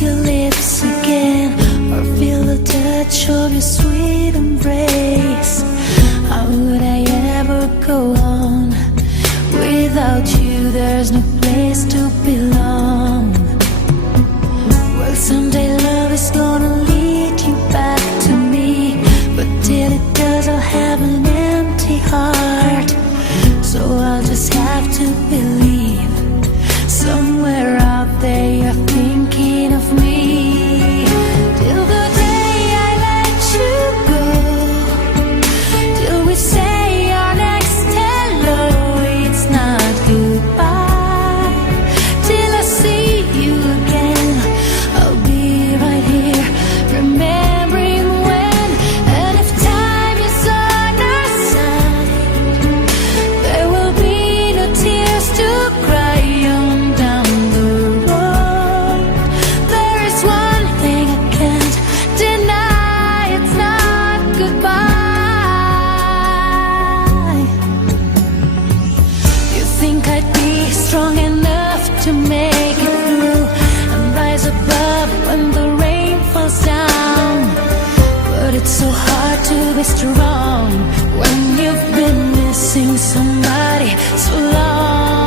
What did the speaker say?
Your lips again, or feel the touch of your sweet embrace. How would I ever go on without you? There's no place to belong. Well, someday love is gonna lead you back to me, but till it does, I'll have an empty heart. So I'll just have to believe somewhere out there you're thinking of me. Till the day I let you go, till we say our next hello, it's not goodbye. Till I see you again, I'll be right here, remembering when. And if time is on our side, there will be no tears to cry on down the road. There is one thing I can't deny, it's not goodbye. You think I'd be strong enough to make it through and rise above when the rain falls down, but it's so hard to be strong when you've been missing somebody so long.